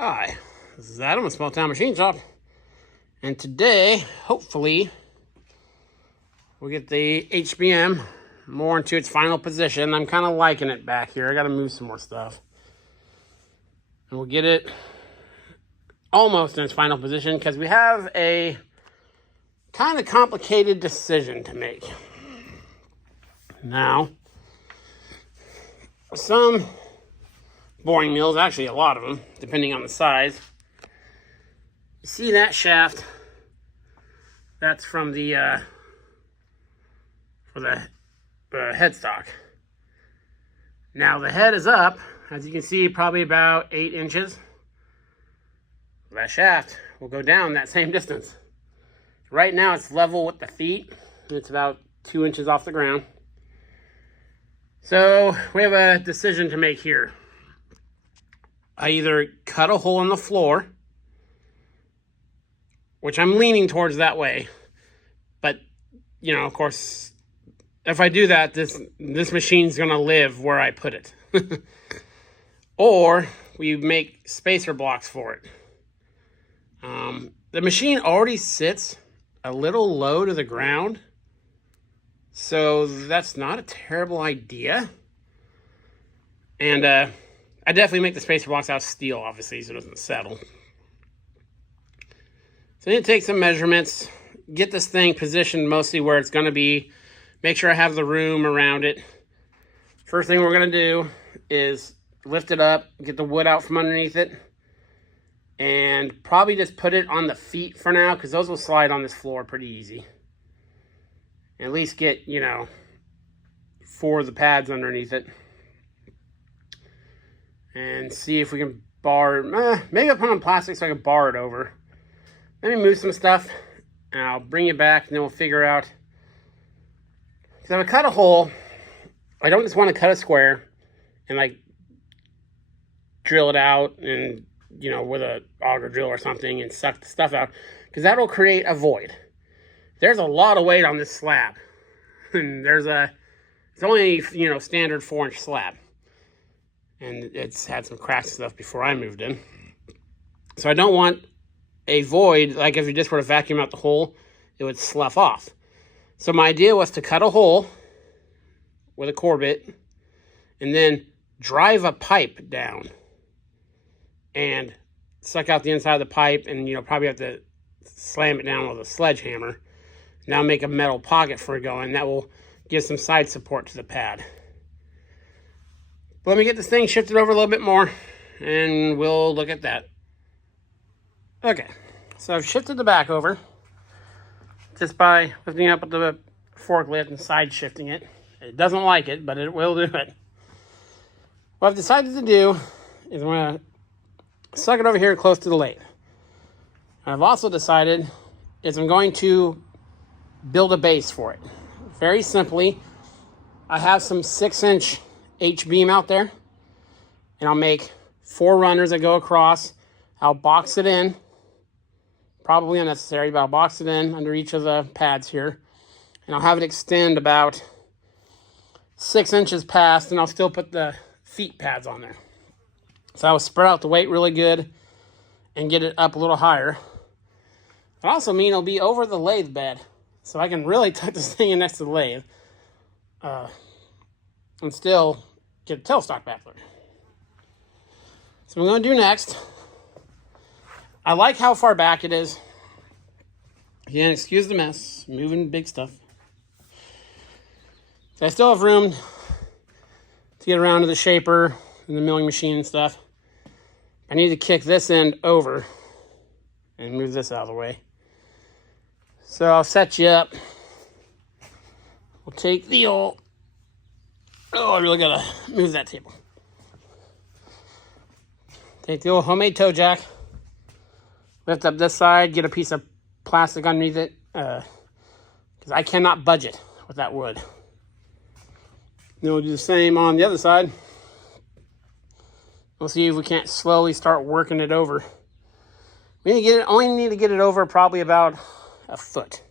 Hi, this is Adam with Small Town Machine Shop, and today, hopefully, we'll get the HBM more into its final position. I'm kind of liking it back here. I got to move some more stuff. And we'll get it almost in its final position because we have a kind of complicated decision to make. Now, some boring mills, actually a lot of them, depending on the size. You see that shaft? That's from the for the headstock. Now the head is up, as you can see, probably about 8 inches. That shaft will go down that same distance. Right now it's level with the feet, and it's about 2 inches off the ground. So we have a decision to make here. I either cut a hole in the floor, which I'm leaning towards that way, but, you know, of course, if I do that, this machine's going to live where I put it. Or we make spacer blocks for it. The machine already sits a little low to the ground, so that's not a terrible idea. And I definitely make the spacer blocks out of steel, obviously, so it doesn't settle. So I need to take some measurements, get this thing positioned mostly where it's going to be, make sure I have the room around it. First thing we're going to do is lift it up, get the wood out from underneath it, and probably just put it on the feet for now, because those will slide on this floor pretty easy. At least get, you know, 4 of the pads underneath it. And see if we can bar it. Maybe I'll put on plastic so I can bar it over. Let me move some stuff, and I'll bring you back, and then we'll figure out. Because if I cut a hole, I don't just want to cut a square and, like, drill it out and, you know, with a auger drill or something and suck the stuff out. Because that will create a void. There's a lot of weight on this slab. And it's only, you know, standard 4-inch slab. And it's had some cracks and stuff before I moved in. So I don't want a void, like if you just were to vacuum out the hole, it would slough off. So my idea was to cut a hole with a core bit and then drive a pipe down and suck out the inside of the pipe, and, you know, probably have to slam it down with a sledgehammer. Now make a metal pocket for it going. That will give some side support to the pad. Let me get this thing shifted over a little bit more, and we'll look at that. Okay, so I've shifted the back over just by lifting up with the forklift and side shifting it. It doesn't like it, but it will do it. What I've decided to do is I'm going to suck it over here close to the lathe. I've also decided is I'm going to build a base for it. Very simply, I have some 6-inch HBM out there, and I'll make 4 runners that go across. I'll box it in, probably unnecessary, but I'll box it in under each of the pads here, and I'll have it extend about 6 inches past, and I'll still put the feet pads on there. So I'll spread out the weight really good and get it up a little higher. It also means it'll be over the lathe bed, so I can really tuck this thing in next to the lathe and still get a tailstock back there. So what I'm going to do next, I like how far back it is. Again, excuse the mess, moving big stuff. So I still have room to get around to the shaper and the milling machine and stuff. I need to kick this end over and move this out of the way. So I'll set you up. We'll take the old... Oh, I really gotta move that table. Take the old homemade toe jack. Lift up this side, get a piece of plastic underneath it. Because I cannot budget with that wood. Then we'll do the same on the other side. We'll see if we can't slowly start working it over. We need to get it, only need to get it over probably about a foot.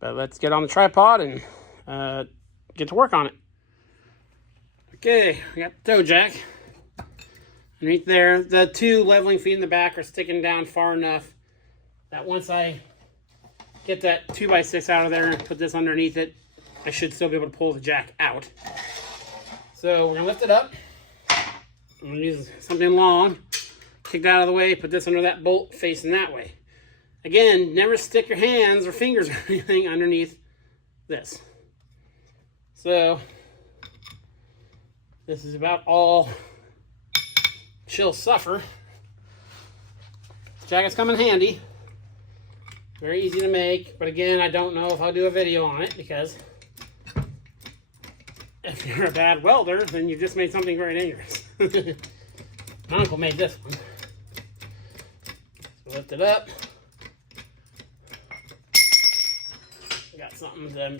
But let's get on the tripod and get to work on it. Okay, we got the toe jack. underneath there. The two leveling feet in the back are sticking down far enough that once I get that 2x6 out of there and put this underneath it, I should still be able to pull the jack out. So we're gonna lift it up. I'm gonna use something long, kick that out of the way, put this under that bolt facing that way. Again, never stick your hands or fingers or anything underneath this. So this is about all she'll suffer. This jacket's come in handy. Very easy to make, but again, I don't know if I'll do a video on it because if you're a bad welder, then you've just made something very dangerous. My uncle made this one. So lift it up. Got something to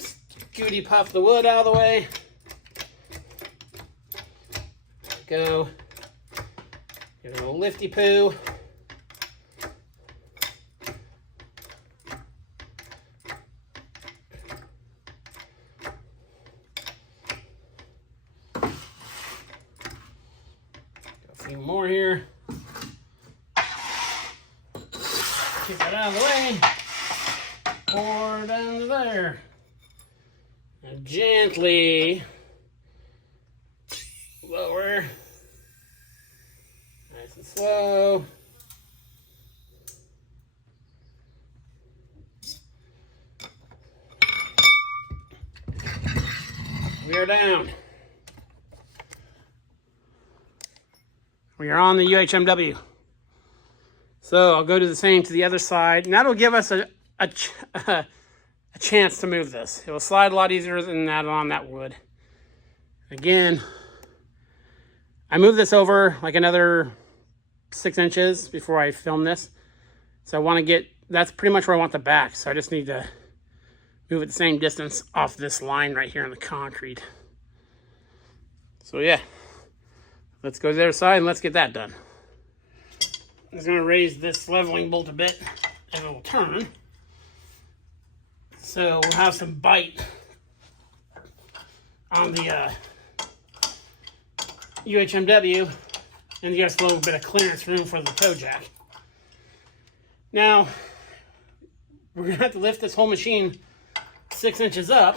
scooty puff the wood out of the way. There we go. Give it a little lifty poo. More here. Kick that out of the way. Pour down to there. And gently lower. Nice and slow. We are down. We are on the UHMW. So I'll go do the same to the other side, and that'll give us a chance to move this. It will slide a lot easier than that on that wood. Again, I moved this over like another 6 inches before I filmed this. So I want to get, that's pretty much where I want the back. So I just need to move it the same distance off this line right here in the concrete. So yeah. Let's go to the other side and let's get that done. I'm just going to raise this leveling bolt a bit and it will turn. So we'll have some bite on the UHMW and just a little bit of clearance room for the toe jack. Now, we're going to have to lift this whole machine 6 inches up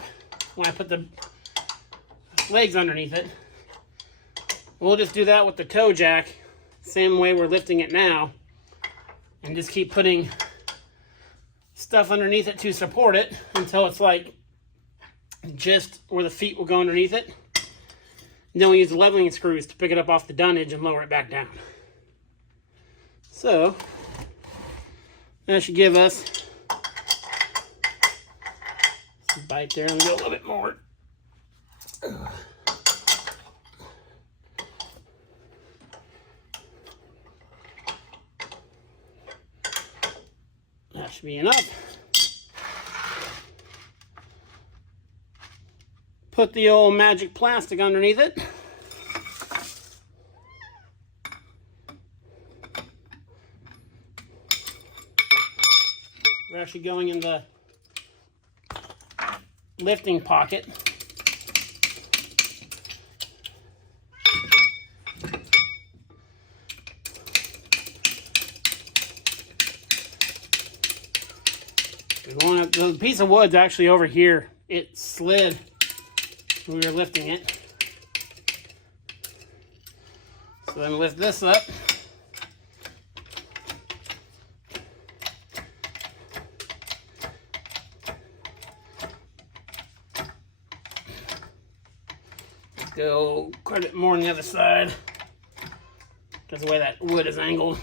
when I put the legs underneath it. We'll just do that with the toe jack, same way we're lifting it now, and just keep putting stuff underneath it to support it until it's like just where the feet will go underneath it. And then we'll use the leveling screws to pick it up off the dunnage and lower it back down. So, that should give us some bite there and go a little bit more. That should be enough. Put the old magic plastic underneath it. We're actually going in the lifting pocket. The piece of wood's actually over here. It slid when we were lifting it. So then lift this up. Go quite a bit more on the other side because the way that wood is angled.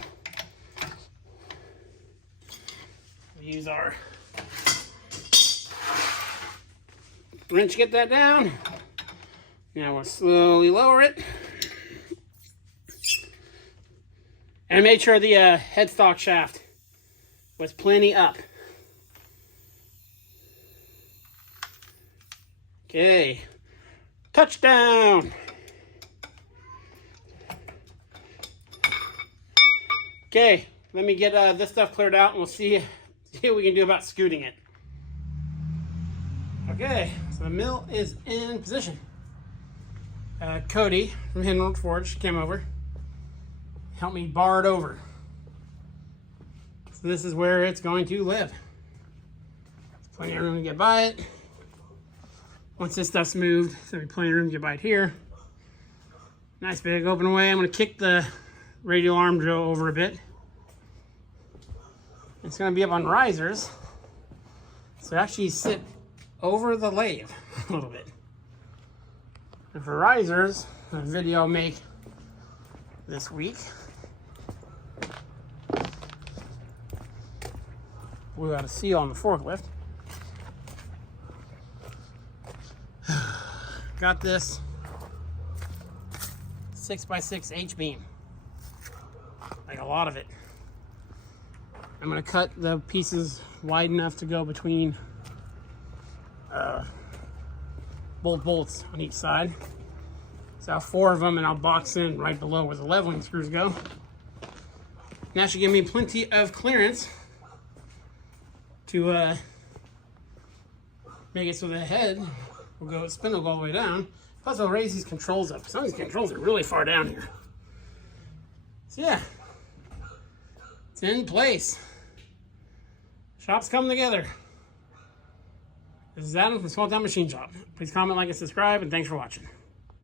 We use our wrench to get that down. Now we'll slowly lower it. And make sure the headstock shaft was plenty up. Okay. Touchdown! Okay, let me get this stuff cleared out and we'll see what we can do about scooting it. Okay, so the mill is in position. Cody from Hidden Forge came over. help me bar it over. So this is where it's going to live. There's plenty of room to get by it. Once this stuff's moved, there'll be plenty of room to get by it here. Nice big open way. I'm going to kick the radial arm drill over a bit. It's going to be up on risers, so actually sit over the lathe a little bit. And for risers, a video I'll make this week. Blew out a seal on the forklift. Got this 6x6 H-beam, like a lot of it. I'm going to cut the pieces wide enough to go between both bolts on each side. So I have 4 of them, and I'll box in right below where the leveling screws go. And that should give me plenty of clearance to make it so the head will go, spin will go all the way down. Plus I'll raise these controls up. Some of these controls are really far down here. So yeah, it's in place. Shop's coming together. This is Adam from Small Town Machine Shop. Please comment, like, and subscribe, and thanks for watching.